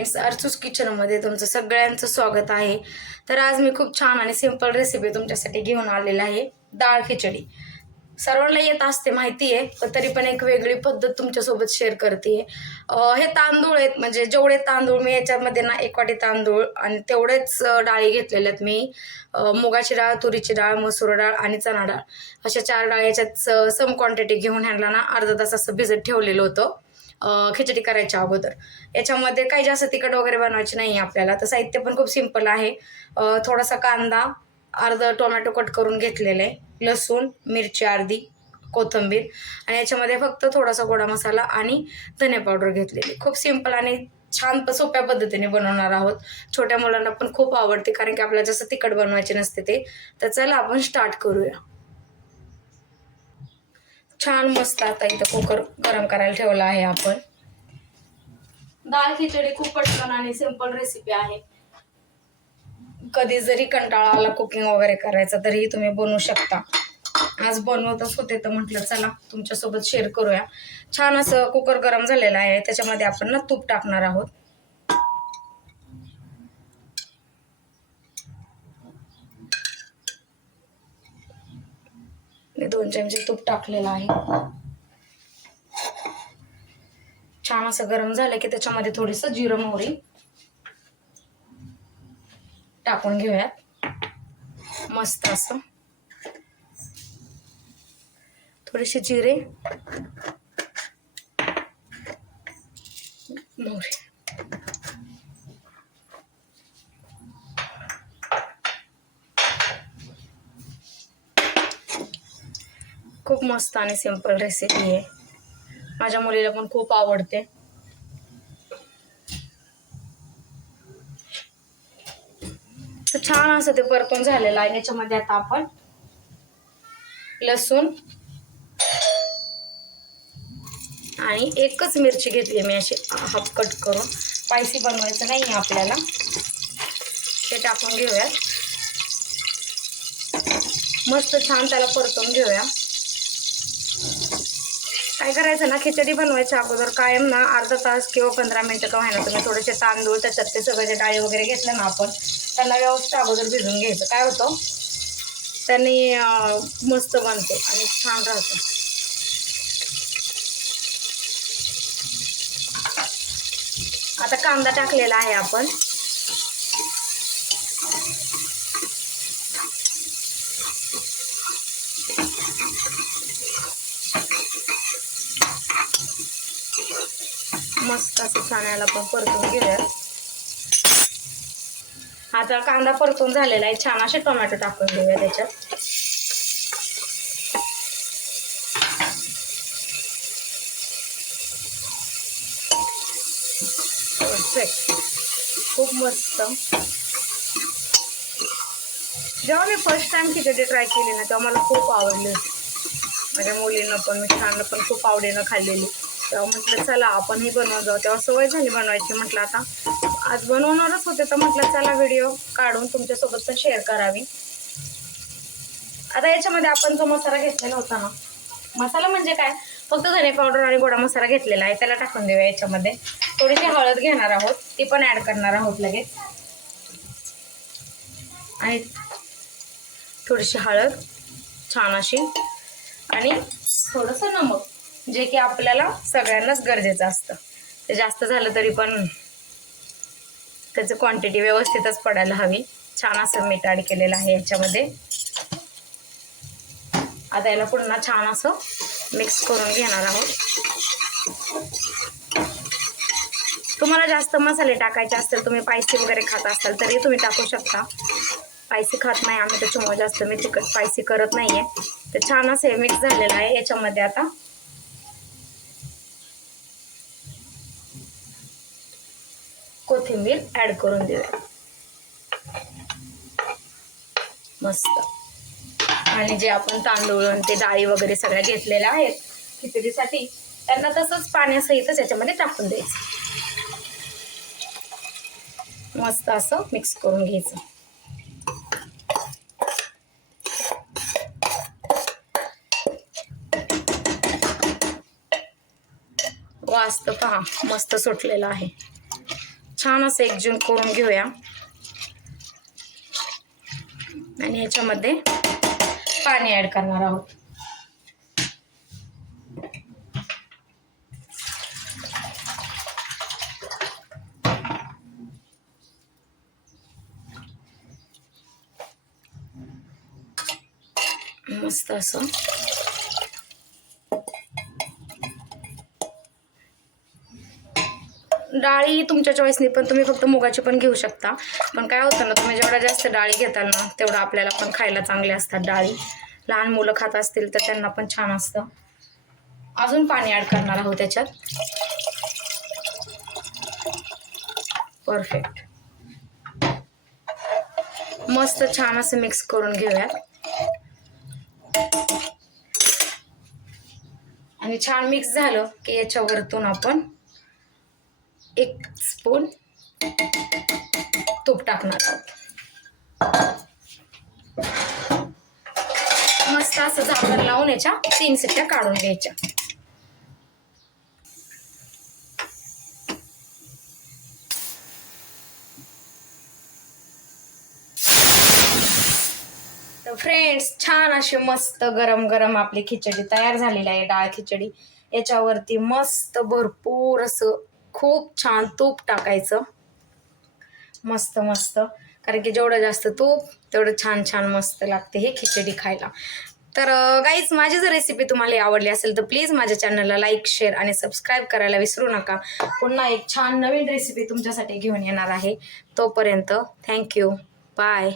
Friends, अर्चूस किचनमध्ये तुमचं सगळ्यांचं स्वागत आहे. तर आज मी खूप छान आणि सिंपल रेसिपी तुमच्यासाठी घेऊन आलेला आहे. डाळ खिचडी सर्वांना येत असते माहिती आहे, पण तरी पण एक वेगळी पद्धत तुमच्यासोबत शेअर करते. हे तांदूळ आहेत, म्हणजे जेवढे तांदूळ मी याच्यामध्ये ना 1 वाटी तांदूळ आणि तेवढेच डाळी घेतलेल्या आहेत मी. मुगाची डाळ, तुरीची डाळ, मसूर डाळ आणि चणा डाळ अशा 4 डाळ याच्यात सम क्वांटिटी घेऊन ह्यांना ना अर्धा तास असं भिजत ठेवलेलं होतं खिचडी करायच्या अगोदर. याच्यामध्ये काही जास्त तिखट वगैरे बनवायची नाही आपल्याला, तर साहित्य पण खूप सिंपल आहे. थोडासा कांदा, अर्धा टोमॅटो कट करून घेतलेले, लसूण, मिरची अर्धी, कोथिंबीर आणि याच्यामध्ये फक्त थोडासा गोडा मसाला आणि धने पावडर घेतलेली. खूप सिंपल आणि छान सोप्या पद्धतीने बनवणार आहोत. छोट्या मुलांना पण खूप आवडते, कारण की आपल्याला जास्त तिखट बनवायचे नसते ते. तर चला आपण स्टार्ट करूया. छान मस्त आता इथं कुकर गरम करायला ठेवला आहे आपण. डाळ खिचडी खूप पटकन आणि सिंपल रेसिपी आहे. कधी जरी कंटाळा आला कुकिंग वगैरे करायचा तरीही तुम्ही बनवू शकता. आज बनवतच होते तर म्हटलं चला तुमच्यासोबत शेअर करूया. छान असं कुकर गरम झालेलं आहे, त्याच्यामध्ये आपण ना तूप टाकणार आहोत. मी 2 चमचे तूप टाकलेलं आहे. छान असं गरम झालं की त्याच्यामध्ये थोडीसं जिरं मोहरी टाकून घेऊयात. मस्त असं थोडेसे जिरे, मोहरी, खूप मस्त आणि सिंपल रेसिपी आहे. माझ्या मुलीला पण खूप आवडते. तर छान असं ते परतून झालेलं आहे. याच्यामध्ये आता आपण लसूण आणि एकच मिरची घेतली मी अशी हाफ कट करून. स्पायसी बनवायचं नाही आहे आपल्याला. ते टाकून घेऊयात. मस्त छान त्याला परतून घेऊया. काय करायचं ना, खिचडी बनवायच्या अगोदर कायम ना अर्धा तास किंवा 15 मिनिटं का व्हायना तुम्ही थोडेसे तांदूळ त्याच्यात ते सगळे जे डाळी वगैरे घेतलं ना आपण, त्यांना व्यवस्थित अगोदर भिजून घ्यायचं. काय होतं, त्यांनी मस्त बनते आणि छान राहतं. आता कांदा टाकलेला आहे आपण. मस्त असं छान याला पण परतून घेऊया. आता कांदा परतून झालेला आहे. छान असे टोमॅटो टाकून घेऊया त्याच्यात. परफेक्ट, खूप मस्त. जेव्हा मी फर्स्ट टाइम खिचडी ट्राय केली ना, तेव्हा मला खूप आवडली. माझ्या मुलींना पण, मित्रांना पण खूप आवडीनं खाल्लेली. तेव्हा म्हटलं चला आपण ही बनवून जाऊ. तेव्हा सवय झाली बनवायची. म्हटलं आता आज बनवणारच होते, तर म्हटलं चला व्हिडिओ काढून तुमच्यासोबत पण शेअर करावी. आता याच्यामध्ये आपण जो मसाला घेतलेला होता ना, मसाला म्हणजे काय, फक्त धने पावडर आणि गोडा मसाला घेतलेला आहे, त्याला टाकून देऊया. याच्यामध्ये थोडीशी हळद घेणार आहोत, ती पण ॲड करणार आहोत लगेच. आणि थोडीशी हळद छान अशी, आणि थोडंसं नमक, जे की आपल्याला सगळ्यांनाच गरजेचं असतं. ते जास्त झालं तरी पण त्याची क्वांटिटी व्यवस्थितच पडायला हवी. छान असं मीठ ॲड केलेलं आहे याच्यामध्ये. आता याला पुन्हा छान असं मिक्स करून घेणार आहोत. तुम्हाला जास्त मसाले टाकायचे असतील, तुम्ही स्पायसी वगैरे खात असाल तरी तुम्ही टाकू शकता. स्पायसी खात नाही आम्ही, त्याच्यामुळे जास्त मी तिखट स्पायसी करत नाहीये. तर छान असं मिक्स झालेलं आहे. याच्यामध्ये आता कोथिंबीर ॲड करून देऊया. मस्त. आणि जे आपण तांदूळ आणि ते डाळी वगैरे सगळ्या घेतलेल्या आहेत खिचडीसाठी, त्यांना तसंच पाण्यासहितच याच्यामध्ये टाकून द्यायचं. मस्त असं मिक्स करून घ्यायचं. वास तर पहा मस्त सुटलेला आहे. छान असं एकजीव करून घेऊया आणि ह्याच्यामध्ये पाणी ऍड करणार आहोत. मस्त असं डाळी तुमच्या चॉईसने पण तुम्ही फक्त मुगाची पण घेऊ शकता. पण काय होतं ना, तुम्ही जेवढा जास्त डाळी घेताल ना तेवढं आपल्याला पण खायला चांगले असतात डाळी. लहान मुलं खात असतील तर त्यांना पण छान असतं. अजून पाणी ऍड करणार आहोत त्याच्यात. परफेक्ट. मस्त छान असं मिक्स करून घेऊयात आणि छान मिक्स झालं की याच्यावरतून आपण 1 स्पून तूप टाकणार आहोत. मस्त असं झाकण लावून याच्या 3 शिट्ट्या काढून घ्यायच्या. तर फ्रेंड्स, छान अशी मस्त गरम गरम आपली खिचडी तयार झालेली आहे. डाळ खिचडी. याच्यावरती मस्त भरपूर असं खूप छान तूप टाकायचं. मस्त मस्त, कारण की जेवढं जास्त तूप तेवढं छान छान मस्त लागते हे खिचडी खायला. तर गाईज, माझी जर रेसिपी तुम्हाला आवडली असेल तर प्लीज माझ्या चॅनलला लाईक, शेअर आणि सबस्क्राईब करायला विसरू नका. पुन्हा एक छान नवीन रेसिपी तुमच्यासाठी घेऊन येणार आहे. तोपर्यंत थँक्यू. बाय.